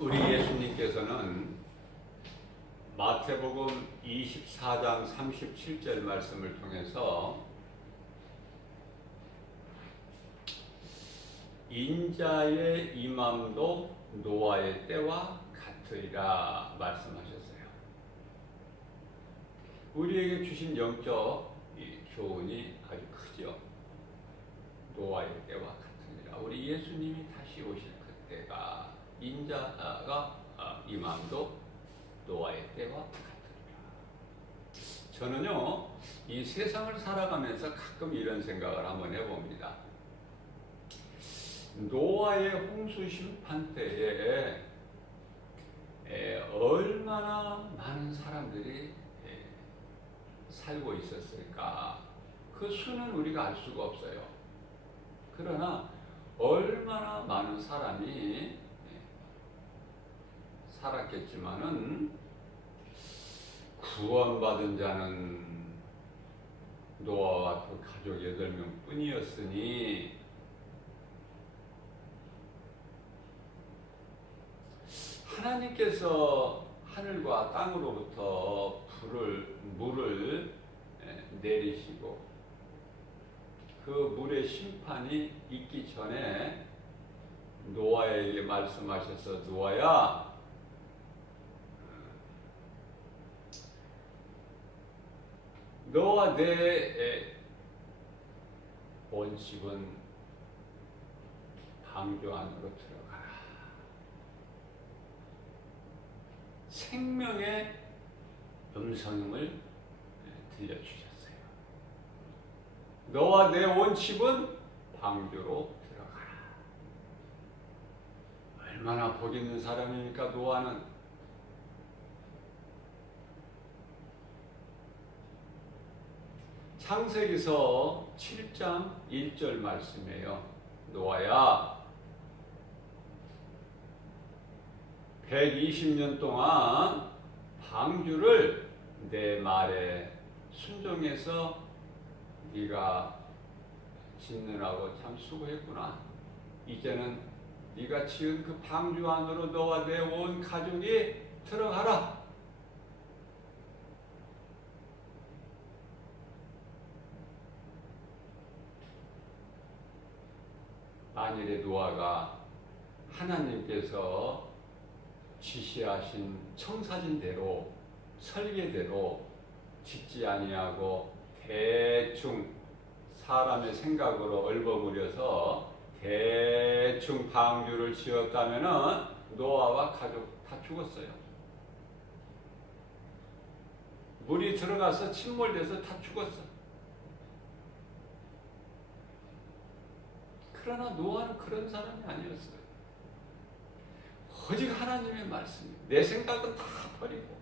우리 예수님께서는 마태복음 24장 37절 말씀을 통해서 인자의 임함도 노아의 때와 같으리라 말씀하셨어요. 우리에게 주신 영적 교훈이 아주 크죠. 노아의 때와 같으니라. 우리 예수님이 다시 오실 그때가 인자가 임함도 노아의 때와 같으리라. 저는요, 이 세상을 살아가면서 가끔 이런 생각을 한번 해봅니다. 노아의 홍수 심판 때에 얼마나 많은 사람들이 살고 있었을까? 그 수는 우리가 알 수가 없어요. 그러나 얼마나 많은 사람이 살았겠지만은 구원받은 자는 노아와 그 가족 8명 뿐이었으니 하나님께서 하늘과 땅으로부터 물을 내리시고 그 물의 심판이 있기 전에 노아에게 말씀하셔서 노아야, 너와 내 온 집은 방주 안으로 들어가라. 생명의 음성을 들려주셨어요. 너와 내 온 집은 방주로 들어가라. 얼마나 복 있는 사람입니까, 노아는. 창세기서 7장 1절 말씀이에요. 노아야, 120년 동안 방주를 내 말에 순종해서 네가 짓느라고 참 수고했구나. 이제는 네가 지은 그 방주 안으로 너와 내 온 가족이 들어가라. 만일에 노아가 하나님께서 지시하신 청사진대로 설계대로 짓지 아니하고 대충 사람의 생각으로 얼버무려서 대충 방주를 지었다면은 노아와 가족 다 죽었어요. 물이 들어가서 침몰돼서 다 죽었어. 그러나 노아는 그런 사람이 아니었어요. 오직 하나님의 말씀이, 내 생각은 다 버리고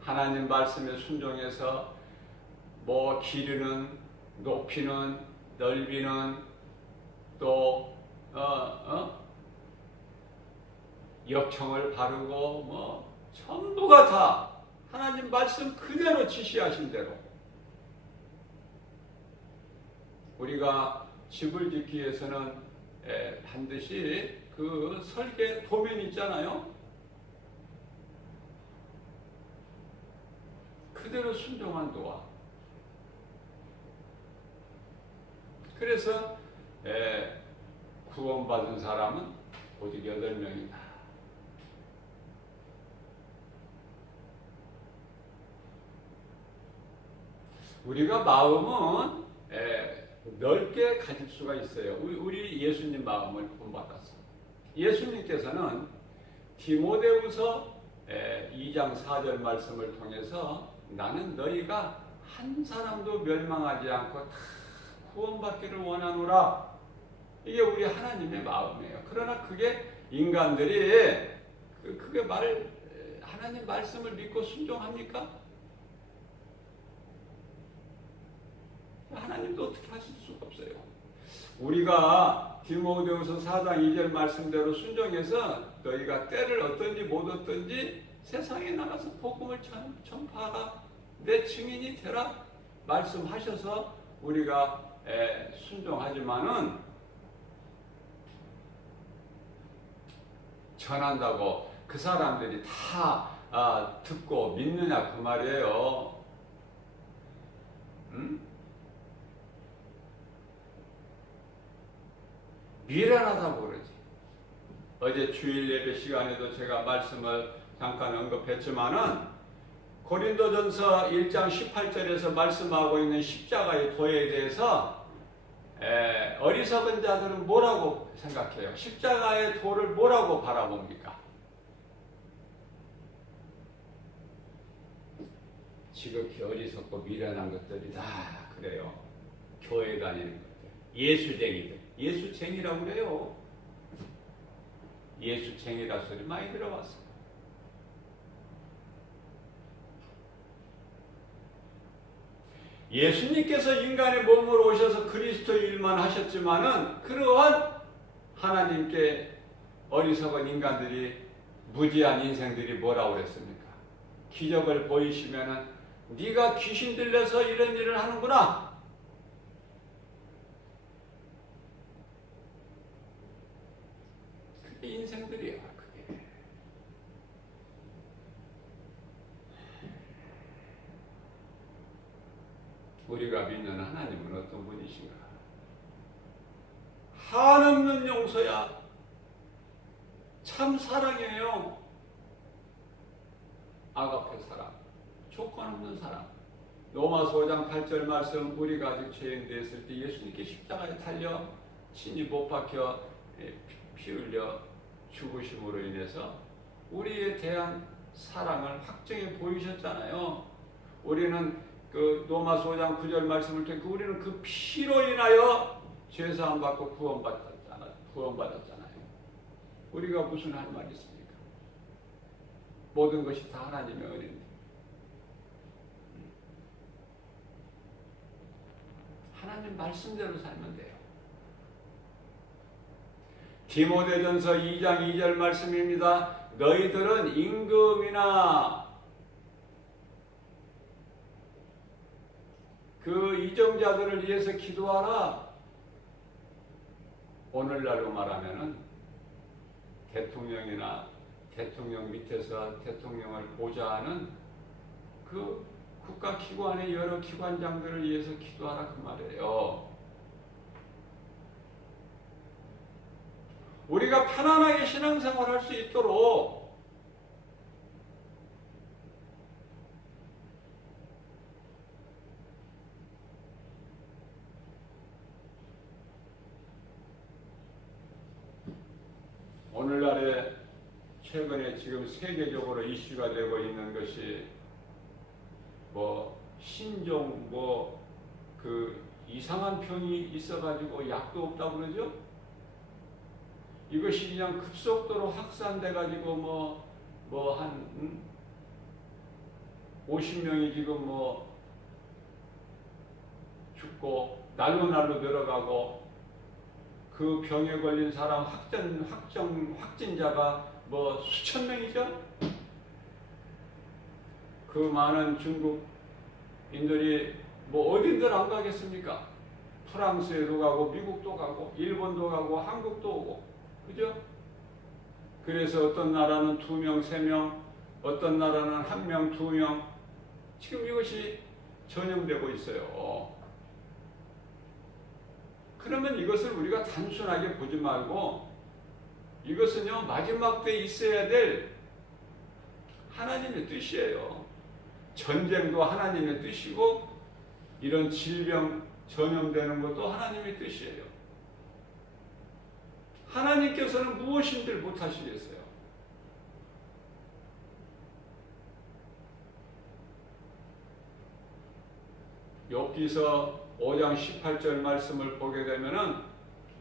하나님 말씀에 순종해서 뭐 길이는, 높이는, 넓이는, 또 역청을 바르고 뭐 전부가 다 하나님 말씀 그대로 지시하신 대로. 우리가 집을 짓기 위해서는 반드시 그 설계 도면 있잖아요. 그대로 순종한 노아. 그래서 구원받은 사람은 오직 8명이다. 우리가 마음은 넓게 가질 수가 있어요. 우리 예수님 마음을 본받았어. 예수님께서는 디모데후서 2장 4절 말씀을 통해서 나는 너희가 한 사람도 멸망하지 않고 다 구원받기를 원하노라. 이게 우리 하나님의 마음이에요. 그러나 그게 인간들이 그게 하나님 말씀을 믿고 순종합니까? 하나님도 어떻게 하실 수가 없어요. 우리가 디모데후서 4장 2절 말씀대로 순종해서 너희가 때를 얻든지 못 얻든지 세상에 나가서 복음을 전파하라, 내 증인이 되라 말씀하셔서 우리가 순종하지만은 전한다고 그 사람들이 다 듣고 믿느냐 그 말이에요. 응? 미련하다고 그러지. 어제 주일 예배 시간에도 제가 말씀을 잠깐 언급했지만은 고린도전서 1장 18절에서 말씀하고 있는 십자가의 도에 대해서 어리석은 자들은 뭐라고 생각해요? 십자가의 도를 뭐라고 바라봅니까? 지극히 어리석고 미련한 것들이다 그래요. 교회 다니는 것들, 예수쟁이들, 예수쟁이라고 그래요. 예수쟁이라 소리 많이 들어봤어요. 예수님께서 인간의 몸으로 오셔서 그리스도의 일만 하셨지만은 그러한 하나님께 어리석은 인간들이, 무지한 인생들이 뭐라고 그랬습니까? 기적을 보이시면은 네가 귀신 들려서 이런 일을 하는구나. 그게 인생들이야. 그게. 우리가 믿는 하나님은 어떤 분이신가? 한없는 용서야. 참 사랑이에요. 아가페 사랑. 조건 없는 사랑. 로마서 5장 8절 말씀, 우리가 아직 죄인 되었을 때 예수님께 십자가에 달려 친히 못 박혀 피 흘려 죽으심으로 인해서 우리에 대한 사랑을 확정해 보이셨잖아요. 우리는 그 로마서 5장 9절 말씀을 통해 우리는 그 피로 인하여 죄사함 받고 구원받았잖아요. 우리가 무슨 할 말이 있습니까? 모든 것이 다 하나님의 은혜인데. 하나님 말씀대로 살면 돼요. 디모데전서 2장 2절 말씀입니다. 너희들은 임금이나 그 이정자들을 위해서 기도하라. 오늘날로 말하면은 대통령이나 대통령 밑에서 대통령을 보좌하는 그 국가기관의 여러 기관장들을 위해서 기도하라 그 말이에요. 우리가 편안하게 신앙생활할 수 있도록 오늘날에 최근에 지금 세계적으로 이슈가 되고 있는 것이 신종 그 이상한 병이 있어가지고 약도 없다고 그러죠? 이것이 그냥 급속도로 확산돼가지고 한 50명이 지금 죽고 날로 늘어가고 그 병에 걸린 사람 확진자가 수천 명이죠? 그 많은 중국인들이 어딘들 안 가겠습니까? 프랑스에도 가고 미국도 가고 일본도 가고 한국도 오고 그죠? 그래서 어떤 나라는 2명, 3명, 어떤 나라는 1명, 2명 지금 이것이 전염되고 있어요. 그러면 이것을 우리가 단순하게 보지 말고 이것은요 마지막 때 있어야 될 하나님의 뜻이에요. 전쟁도 하나님의 뜻이고 이런 질병 전염되는 것도 하나님의 뜻이에요. 하나님께서는 무엇인들 못하시겠어요? 욥기서 5장 18절 말씀을 보게 되면은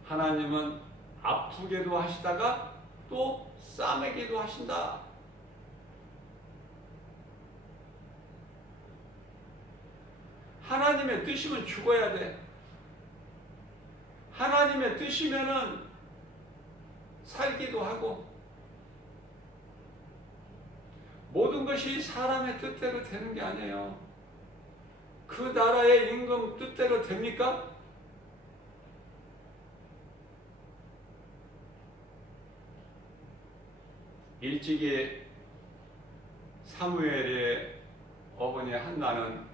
하나님은 아프게도 하시다가 또 싸매기도 하신다. 하나님의 뜻이면 죽어야 돼. 하나님의 뜻이면은 살기도 하고 모든 것이 사람의 뜻대로 되는 게 아니에요. 그 나라의 임금 뜻대로 됩니까? 일찍이 사무엘의 어머니 한나는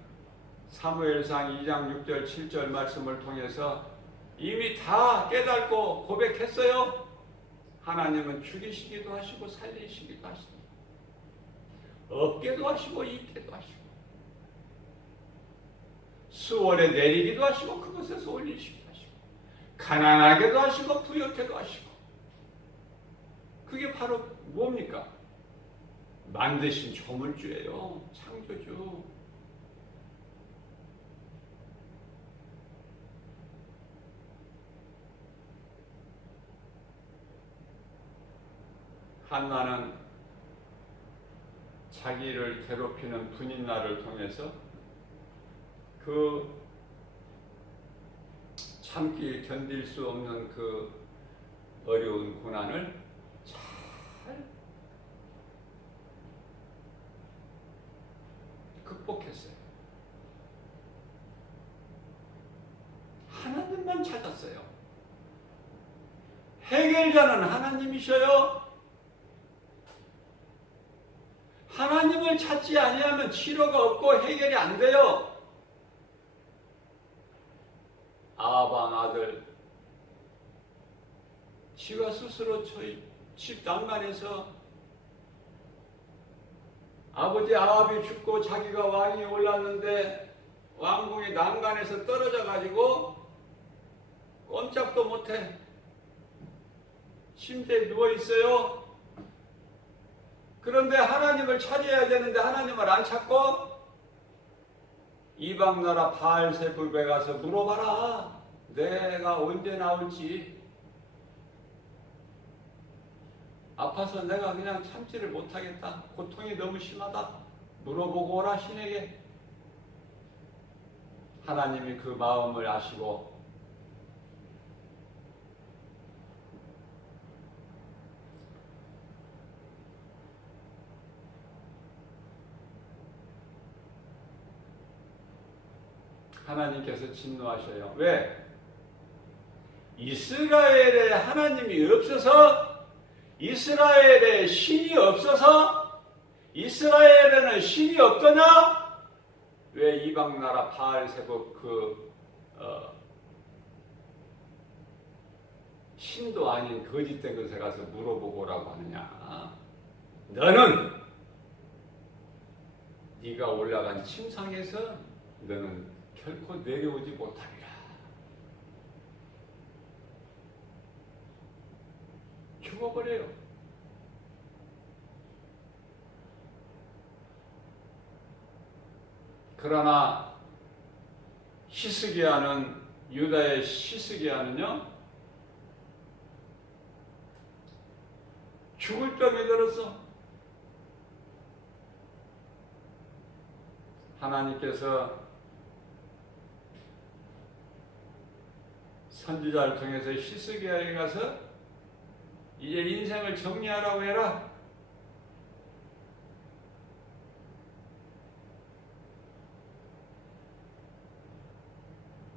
사무엘상 2장 6절 7절 말씀을 통해서 이미 다 깨닫고 고백했어요. 하나님은 죽이시기도 하시고 살리시기도 하십니다. 없게도 하시고 있게도 하시고 수월에 내리기도 하시고 그곳에서 올리시기도 하시고 가난하게도 하시고 부유하게도 하시고 그게 바로 뭡니까? 만드신 조물주예요. 창조주. 한나는 자기를 괴롭히는 분인나를 통해서 그 참기 견딜 수 없는 그 어려운 고난을 잘 극복했어요. 하나님만 찾았어요. 해결자는 하나님이셔요. 하나님을 찾지 아니하면 치료가 없고 해결이 안 돼요. 아방 아들, 지가 스스로 저희 집 난간에서 아버지 아합이 죽고 자기가 왕이 올랐는데 왕궁의 난간에서 떨어져 가지고 꼼짝도 못해 침대에 누워 있어요. 그런데 하나님을 찾아야 되는데 하나님을 안 찾고 이방 나라 바알세불에 가서 물어봐라. 내가 언제 나올지. 아파서 내가 그냥 참지를 못하겠다. 고통이 너무 심하다. 물어보고 오라 신에게. 하나님이 그 마음을 아시고 하나님께서 진노하셔요. 왜? 이스라엘에 하나님이 없어서, 이스라엘에 신이 없어서, 이스라엘에는 신이 없더냐? 왜 이방 나라 바알세복 신도 아닌 거짓된 것에 가서 물어보고 오라고 하느냐? 너는 네가 올라간 침상에서 너는 결코 내려오지 못하리라. 죽어버려요. 그러나 히스기야는, 유다의 히스기야는요, 죽을 병이 들었어. 하나님께서 선지자를 통해서 히스기야에 가서 이제 인생을 정리하라고 해라.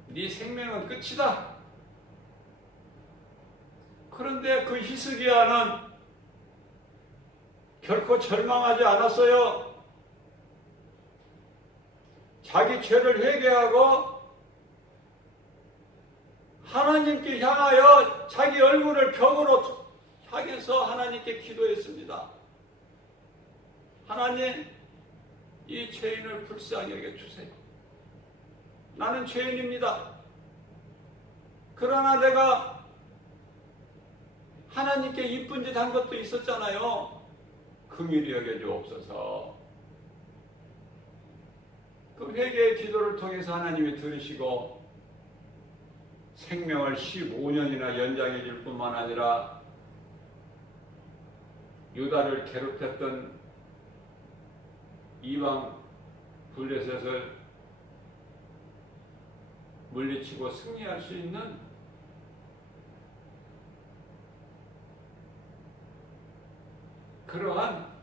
네 생명은 끝이다. 그런데 그 히스기야는 결코 절망하지 않았어요. 자기 죄를 회개하고 하나님께 향하여 자기 얼굴을 벽으로 향해서 하나님께 기도했습니다. 하나님, 이 죄인을 불쌍히 여겨주세요. 나는 죄인입니다. 그러나 내가 하나님께 이쁜 짓 한 것도 있었잖아요. 긍휼히 여겨주옵소서. 그 회개의 기도를 통해서 하나님이 들으시고 생명을 15년이나 연장해 줄 뿐만 아니라 유다를 괴롭혔던 이방 블레셋을 물리치고 승리할 수 있는 그러한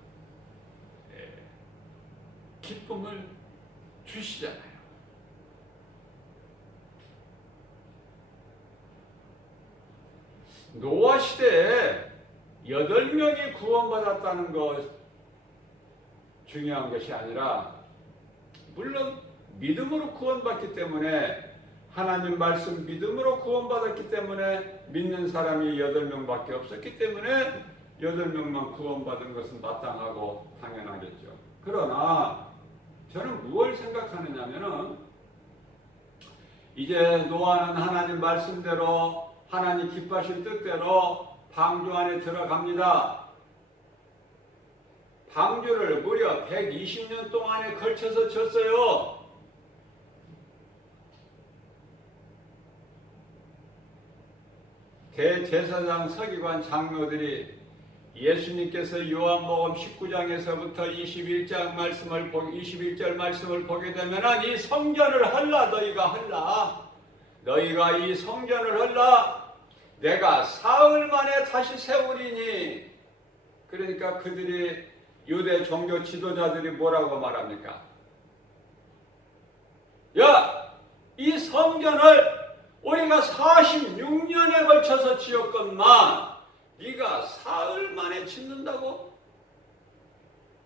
기쁨을 주시잖아요. 노아 시대에 8명이 구원받았다는 것 중요한 것이 아니라, 물론 믿음으로 구원받기 때문에, 하나님 말씀 믿음으로 구원받았기 때문에 믿는 사람이 8명밖에 없었기 때문에 8명만 구원받은 것은 마땅하고 당연하겠죠. 그러나 저는 무엇을 생각하느냐면은, 이제 노아는 하나님 말씀대로 하나님 기뻐하신 뜻대로 방주 안에 들어갑니다. 방주를 무려 120년 동안에 걸쳐서 졌어요. 대제사장 서기관 장로들이 예수님께서 요한복음 19장에서부터 21절 말씀을 보게 되면, 이 성전을 헐라, 너희가 이 성전을 헐라, 내가 사흘 만에 다시 세우리니. 그러니까 그들이, 유대 종교 지도자들이 뭐라고 말합니까? 야, 이 성전을 우리가 46년에 걸쳐서 지었건만 네가 사흘 만에 짓는다고?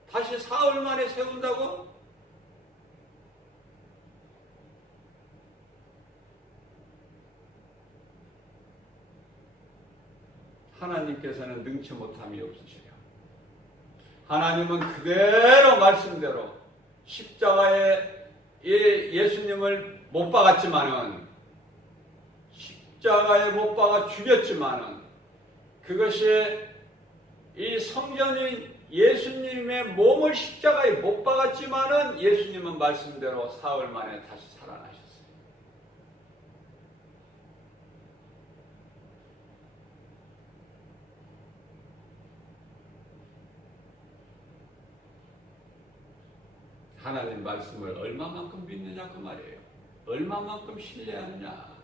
다시 사흘 만에 세운다고? 하나님께서는 능치 못함이 없으시려. 하나님은 그대로 말씀대로 십자가에 예수님을 못 박았지만은, 십자가에 못 박아 죽였지만은, 그것이 이 성전인 예수님의 몸을 십자가에 못 박았지만은 예수님은 말씀대로 사흘 만에 다시 살아나셨어요. 하나님 말씀을 얼마만큼 믿느냐 그 말이에요. 얼마만큼 신뢰하느냐.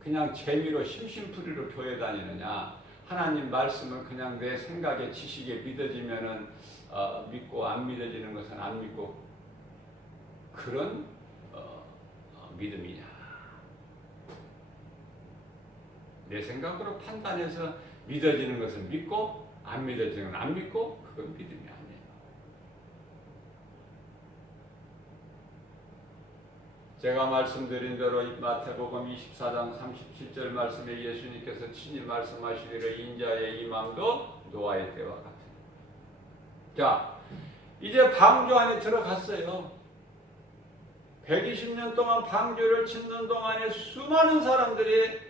그냥 재미로 심심풀이로 교회 다니느냐. 하나님 말씀은 그냥 내 생각에 지식에 믿어지면은 믿고, 안 믿어지는 것은 안 믿고, 그런 믿음이냐. 내 생각으로 판단해서 믿어지는 것은 믿고, 안 믿어지는 건 안 믿고, 그건 믿음이 아니에요. 제가 말씀드린 대로 마태복음 24장 37절 말씀에 예수님께서 친히 말씀하시기를 인자의 임함도 노아의 때와 같으니. 자, 이제 방주 안에 들어갔어요. 120년 동안 방주를 짓는 동안에 수많은 사람들이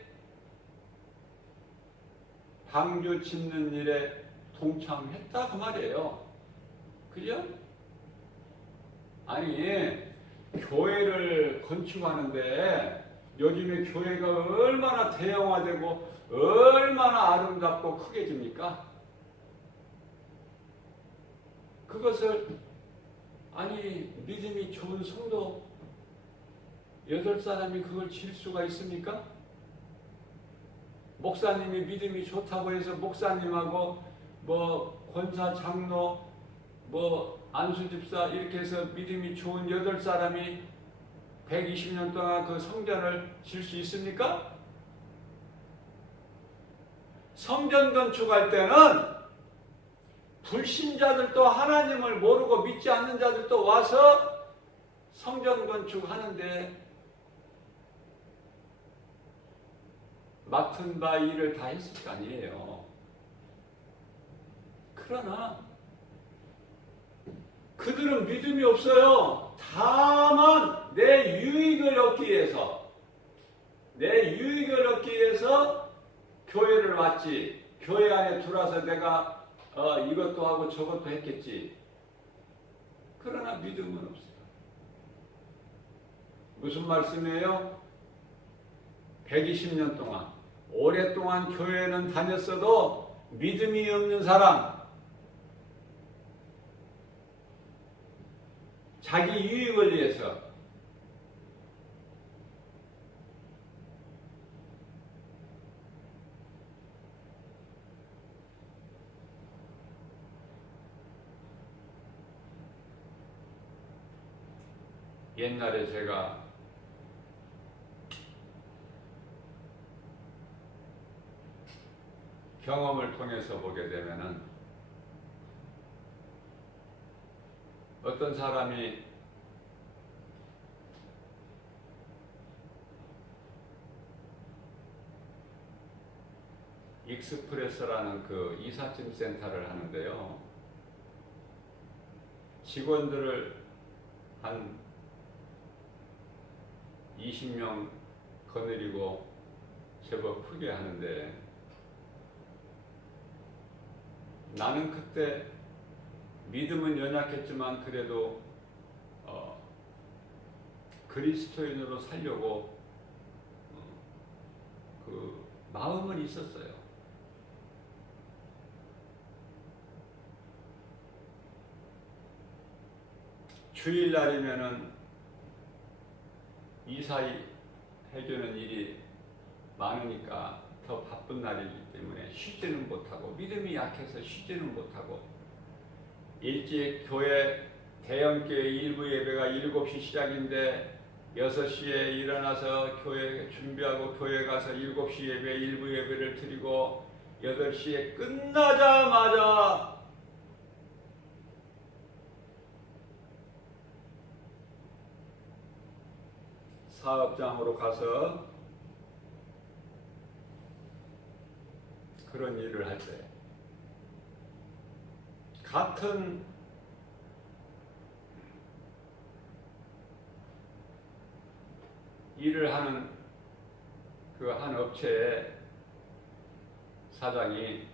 방주 짓는 일에 동참했다 그 말이에요. 그죠? 아니, 교회를 건축하는데 요즘에 교회가 얼마나 대형화되고 얼마나 아름답고 크게 집니까? 그것을, 아니, 믿음이 좋은 성도 8사람이 그걸 질 수가 있습니까? 목사님이 믿음이 좋다고 해서 목사님하고 뭐 권사, 장로, 뭐 안수집사 이렇게 해서 믿음이 좋은 8사람이 120년 동안 그 성전을 질 수 있습니까? 성전 건축할 때는 불신자들도, 하나님을 모르고 믿지 않는 자들도 와서 성전 건축하는데 맡은 바 일을 다 했을 거 아니에요. 그러나 그들은 믿음이 없어요. 다만 내 유익을 얻기 위해서 교회를 왔지. 교회 안에 들어와서 내가 이것도 하고 저것도 했겠지. 그러나 믿음은 없어요. 무슨 말씀이에요? 120년 동안, 오랫동안 교회는 다녔어도 믿음이 없는 사람, 자기 유익을 위해서 옛날에 제가 경험을 통해서 보게 되면은 어떤 사람이 익스프레스라는 그 이삿짐 센터를 하는데요. 직원들을 한 20명 거느리고 제법 크게 하는데 나는 그때 믿음은 연약했지만 그래도 그리스도인으로 살려고 그 마음은 있었어요. 주일날이면은 이사히 해주는 일이 많으니까 더 바쁜 날이기 때문에 쉬지는 못하고 믿음이 약해서 쉬지는 못하고 일찍 교회 대형교회 일부 예배가 7시 시작인데 6시에 일어나서 교회 준비하고 교회 가서 7시 예배 일부 예배를 드리고 8시에 끝나자마자 사업장으로 가서 그런 일을 할 때 같은 일을 하는 그 한 업체의 사장이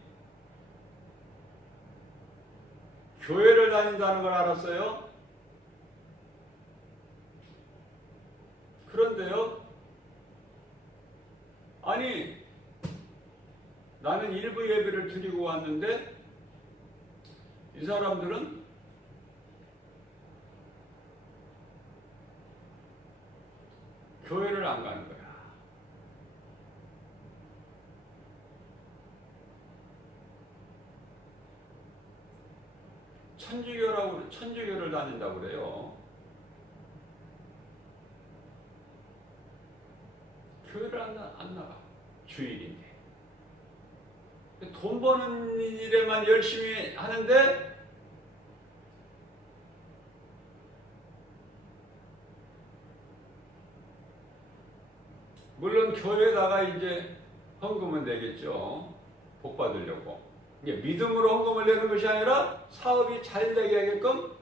교회를 다닌다는 걸 알았어요. 그런데요, 아니 나는 일부 예배를 드리고 왔는데 이 사람들은 교회를 안 가는 거야. 천주교를 다닌다고 그래요. 교회를 안 나가. 주일인데. 돈 버는 일에만 열심히 하는데 물론 교회에다가 이제 헌금은 내겠죠. 복 받으려고. 이게 믿음으로 헌금을 내는 것이 아니라 사업이 잘 되게 하게끔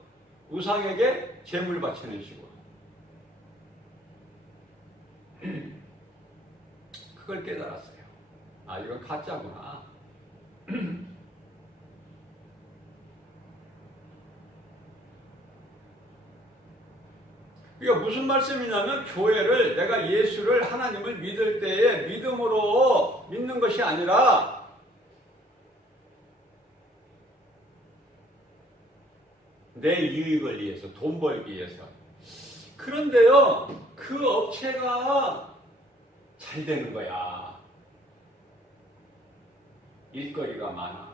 우상에게 재물 바치는 식으로. 그걸 깨달았어요. 아, 이건 가짜구나. 이게 무슨 말씀이냐면 교회를 내가 예수를 하나님을 믿을 때에 믿음으로 믿는 것이 아니라 내 이익을 위해서 돈 벌기 위해서. 그런데요 그 업체가 잘 되는 거야. 일거리가 많아.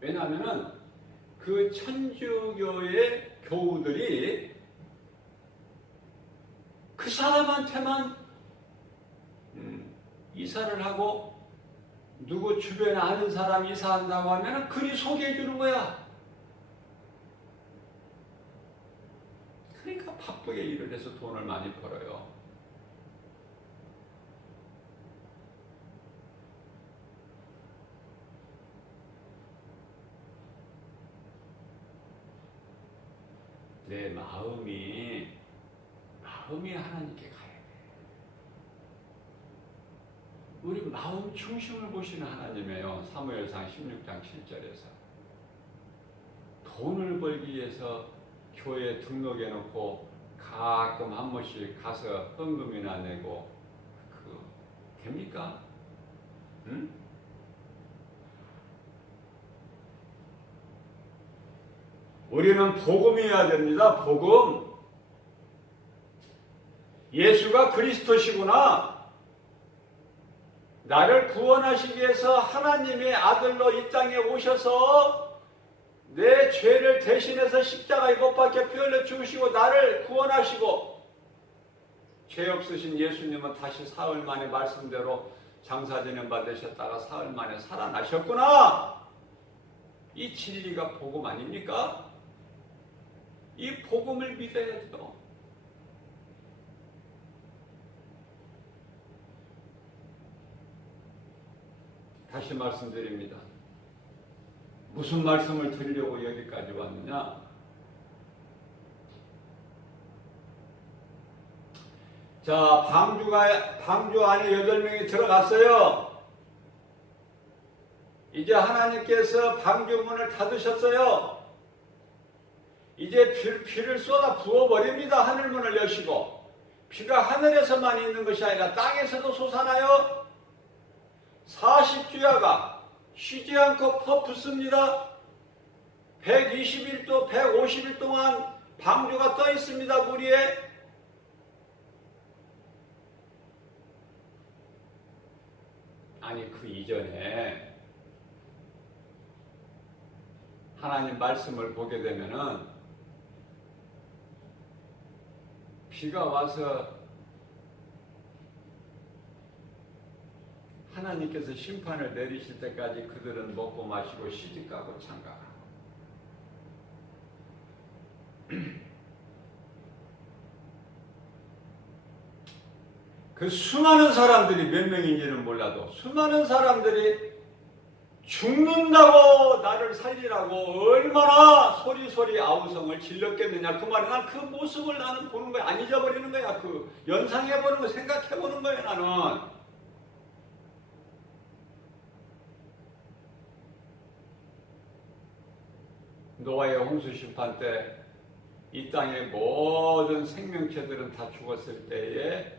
왜냐하면은 그 천주교의 교우들이 그 사람한테만 이사를 하고 누구 주변에 아는 사람이 이사한다고 하면 그리 소개해 주는 거야. 그러니까 바쁘게 일을 해서 돈을 많이 벌어요. 내 마음이 하나님께 가야 돼. 우리 마음 중심을 보시는 하나님이에요. 사무엘상 16장 7절에서 돈을 벌기 위해서 교회에 등록해 놓고 가끔 한 번씩 가서 헌금이나 내고 됩니까? 응? 우리는 복음이어야 됩니다. 복음. 예수가 그리스도시구나. 나를 구원하시기 위해서 하나님의 아들로 이 땅에 오셔서 내 죄를 대신해서 십자가에 못 박혀 피 흘려 죽으시고 나를 구원하시고 죄 없으신 예수님은 다시 사흘 만에 말씀대로 장사되는 받으셨다가 사흘 만에 살아나셨구나. 이 진리가 복음 아닙니까? 이 복음을 믿어야죠. 다시 말씀드립니다. 무슨 말씀을 드리려고 여기까지 왔느냐? 자, 방주 안에 8명이 들어갔어요. 이제 하나님께서 방주 문을 닫으셨어요. 이제 비를 쏟아 부어버립니다. 하늘문을 여시고. 비가 하늘에서만 있는 것이 아니라 땅에서도 솟아나요. 40주야가 쉬지 않고 퍼붓습니다. 120일 150일 동안 방주가 떠 있습니다. 물 위에. 아니, 그 이전에 하나님 말씀을 보게 되면은 비가 와서 하나님께서 심판을 내리실 때까지 그들은 먹고 마시고 시집가고 장가가고. 그 수많은 사람들이 몇 명인지는 몰라도 수많은 사람들이 죽는다고 나를 살리라고 얼마나 소리소리 아우성을 질렀겠느냐. 그 말이 난 그 모습을 나는 보는 거야. 안 잊어버리는 거야. 그 연상해보는 거, 생각해보는 거야. 나는. 노아의 홍수 심판 때 이 땅의 모든 생명체들은 다 죽었을 때에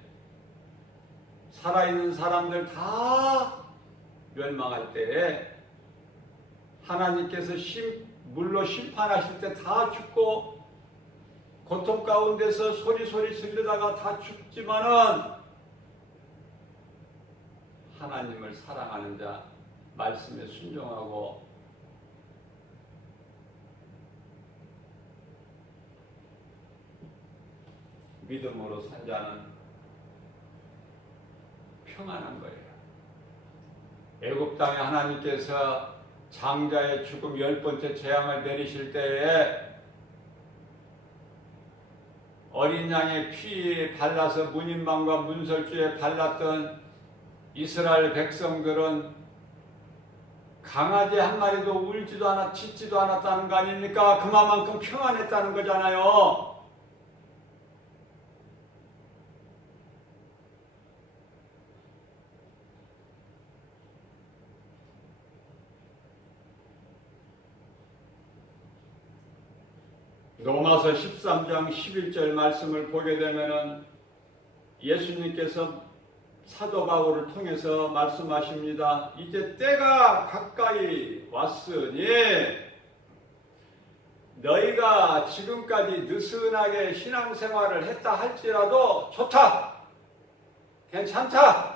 살아있는 사람들 다 멸망할 때에 하나님께서 물로 심판하실 때 다 죽고 고통 가운데서 소리소리 지르다가 다 죽지만은 하나님을 사랑하는 자, 말씀에 순종하고 믿음으로 산 자는 평안한 거예요. 애굽 땅에 하나님께서 장자의 죽음 10번째 재앙을 내리실 때에 어린 양의 피에 발라서 문인방과 문설주에 발랐던 이스라엘 백성들은 강아지 한 마리도 울지도 않아 짖지도 않았다는 거 아닙니까? 그만큼 평안했다는 거잖아요. 로마서 13장 11절 말씀을 보게 되면은 예수님께서 사도 바울을 통해서 말씀하십니다. 이제 때가 가까이 왔으니 너희가 지금까지 느슨하게 신앙생활을 했다 할지라도 좋다. 괜찮다.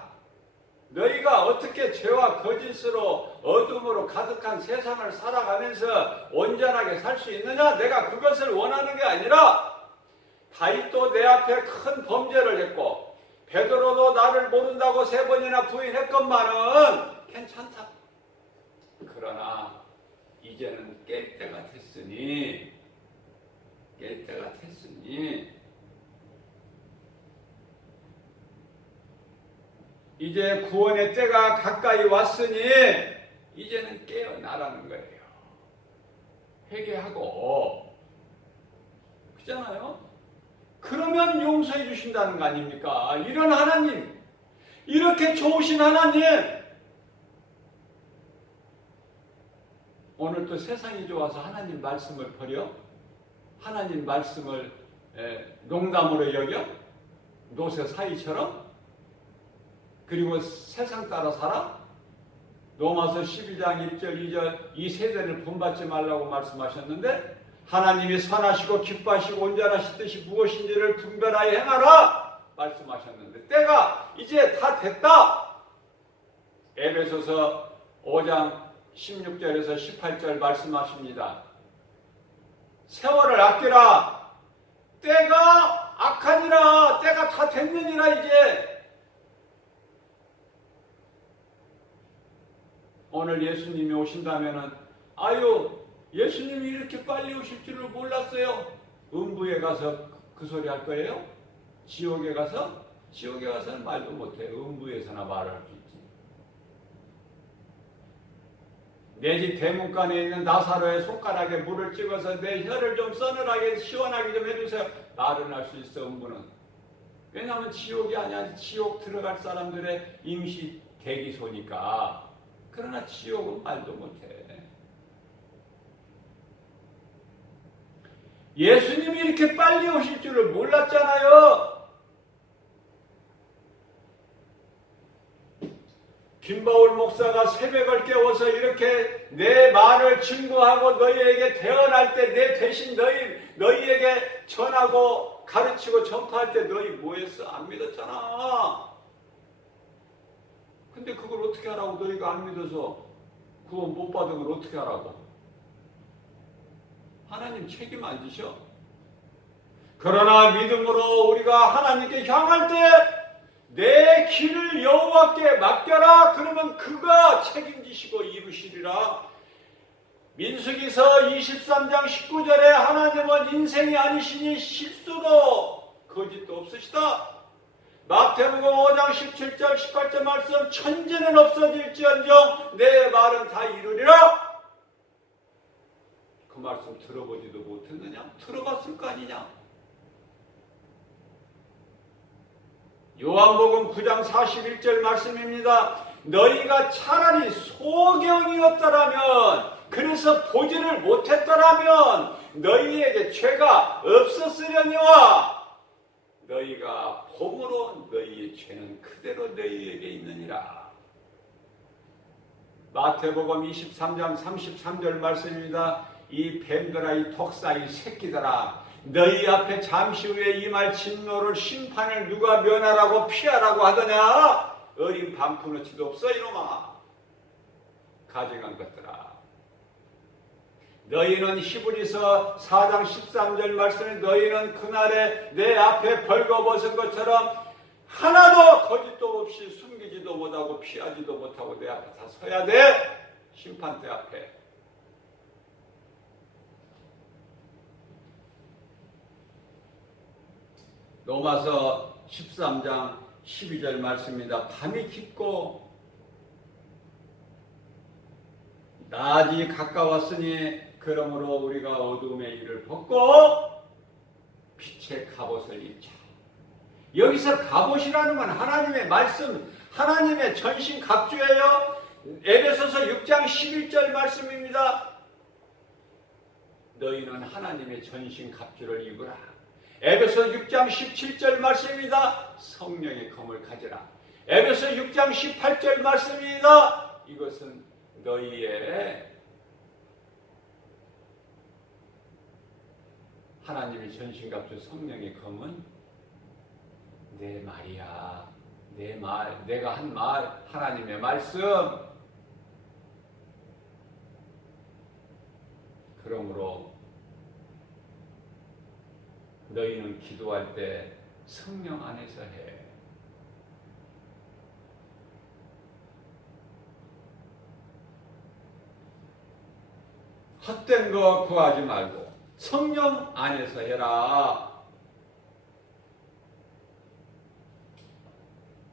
너희가 어떻게 죄와 거짓으로 어둠으로 가득한 세상을 살아가면서 온전하게 살 수 있느냐? 내가 그것을 원하는 게 아니라 다윗도 내 앞에 큰 범죄를 했고 베드로도 나를 모른다고 3번이나 부인했건만은 괜찮다. 그러나 이제는 깰 때가 됐으니 이제 구원의 때가 가까이 왔으니 이제는 깨어나라는 거예요. 회개하고. 그렇잖아요? 그러면 용서해 주신다는 거 아닙니까? 이런 하나님, 이렇게 좋으신 하나님, 오늘 또 세상이 좋아서 하나님 말씀을 버려? 하나님 말씀을 농담으로 여겨? 노새 사이처럼? 그리고 세상 따라 살아? 로마서 12장 1절 2절 이 세대를 본받지 말라고 말씀하셨는데 하나님이 선하시고 기뻐하시고 온전하신 뜻이 무엇인지를 분별하여 행하라 말씀하셨는데 때가 이제 다 됐다. 에베소서 5장 16절에서 18절 말씀하십니다. 세월을 아끼라. 때가 악하니라. 때가 다 됐느니라. 이제 오늘 예수님이 오신다면은 아유 예수님이 이렇게 빨리 오실 줄을 몰랐어요. 음부에 가서 그 소리 할 거예요? 지옥에 가서? 지옥에 가서는 말도 못해. 음부에서나 말할 수 있지. 내 집 대문간에 있는 나사로의 손가락에 물을 찍어서 내 혀를 좀 서늘하게 시원하게 좀 해주세요. 말은 할 수 있어. 음부는. 왜냐하면 지옥이 아니야. 지옥 들어갈 사람들의 임시 대기소니까. 그러나 지옥은 말도 못해. 예수님이 이렇게 빨리 오실 줄을 몰랐잖아요. 김바울 목사가 새벽을 깨워서 이렇게 내 말을 증거하고 너희에게 대언할 때 내 대신 너희에게 전하고 가르치고 전파할 때 너희 뭐했어? 안 믿었잖아. 근데 그걸 어떻게 하라고? 너희가 안 믿어서 구원 못 받은 걸 어떻게 하라고? 하나님 책임 안 지셔? 그러나 믿음으로 우리가 하나님께 향할 때 내 길을 여호와께 맡겨라. 그러면 그가 책임지시고 이루시리라. 민수기서 23장 19절에 하나님은 인생이 아니시니 실수도 거짓도 없으시다. 마태복음 5장 17절 18절 말씀 천지는 없어질지언정 내 말은 다 이루리라. 그 말씀 들어보지도 못했느냐? 들어봤을 거 아니냐? 요한복음 9장 41절 말씀입니다. 너희가 차라리 소경이었더라면, 그래서 보지를 못했더라면 너희에게 죄가 없었으려니와 너희가 봄으로 너희의 죄는 그대로 너희에게 있느니라. 마태복음 23장 33절 말씀입니다. 이 뱀들아, 이 독사, 이 새끼들아, 너희 앞에 잠시 후에 임할 진노를 심판을 누가 면하라고 피하라고 하더냐? 어린 방푸너치도 없어 이놈아. 가증한 것들아, 너희는 히브리서 4장 13절 말씀에 너희는 그날에 내 앞에 벌거벗은 것처럼 하나도 거짓도 없이 숨기지도 못하고 피하지도 못하고 내 앞에 다 서야 돼. 심판대 앞에. 로마서 13장 12절 말씀입니다. 밤이 깊고 낮이 가까웠으니 그러므로 우리가 어두움의 일을 벗고 빛의 갑옷을 입자. 여기서 갑옷이라는 건 하나님의 말씀, 하나님의 전신 갑주예요. 에베소서 6장 11절 말씀입니다. 너희는 하나님의 전신 갑주를 입으라. 에베소 6장 17절 말씀입니다. 성령의 검을 가지라. 에베소 6장 18절 말씀입니다. 이것은 너희의 하나님의 전신갑주 성령의 검은 내 말이야. 내 말, 내가 한 말, 하나님의 말씀. 그러므로 너희는 기도할 때 성령 안에서 해. 헛된 거 구하지 말고 성령 안에서 해라.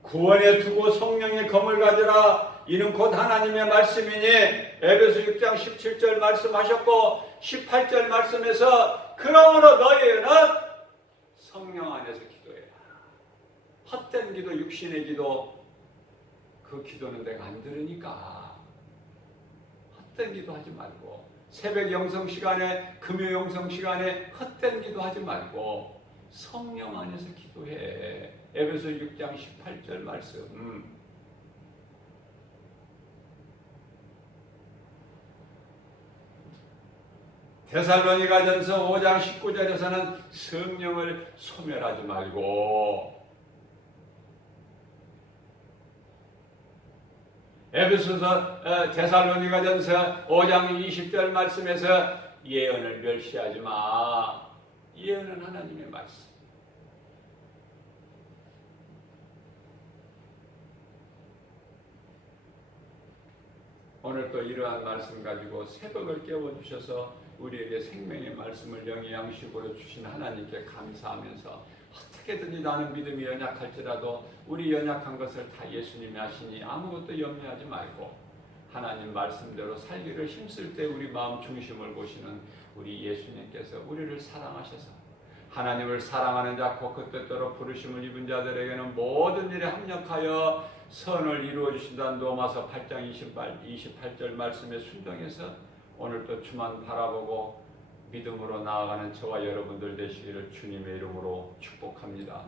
구원에 두고 성령의 검을 가져라. 이는 곧 하나님의 말씀이니 에베소 6장 17절 말씀하셨고 18절 말씀에서 그러므로 너희는 성령 안에서 기도해라. 헛된 기도, 육신의 기도, 그 기도는 내가 안 들으니까 헛된 기도 하지 말고, 새벽 영성 시간에, 금요 영성 시간에 헛된 기도 하지 말고 성령 안에서 기도해. 에베소 6장 18절 말씀. 데살로니가전서 5장 19절에서는 성령을 소멸하지 말고, 에베소서 데살로니가전서 5장 20절 말씀에서 예언을 멸시하지 마. 예언은 하나님의 말씀. 오늘 또 이러한 말씀 가지고 새벽을 깨워주셔서 우리에게 생명의 말씀을 영의 양식으로 주신 하나님께 감사하면서 어떻게든지 나는 믿음이 연약할지라도 우리 연약한 것을 다 예수님이 하시니 아무것도 염려하지 말고 하나님 말씀대로 살기를 힘쓸 때 우리 마음 중심을 보시는 우리 예수님께서 우리를 사랑하셔서 하나님을 사랑하는 자 곧 그 뜻대로 부르심을 입은 자들에게는 모든 일에 합력하여 선을 이루어 주신다는 로마서 8장 28절 말씀에 순종해서 오늘도 주만 바라보고 믿음으로 나아가는 저와 여러분들 되시기를 주님의 이름으로 축복합니다.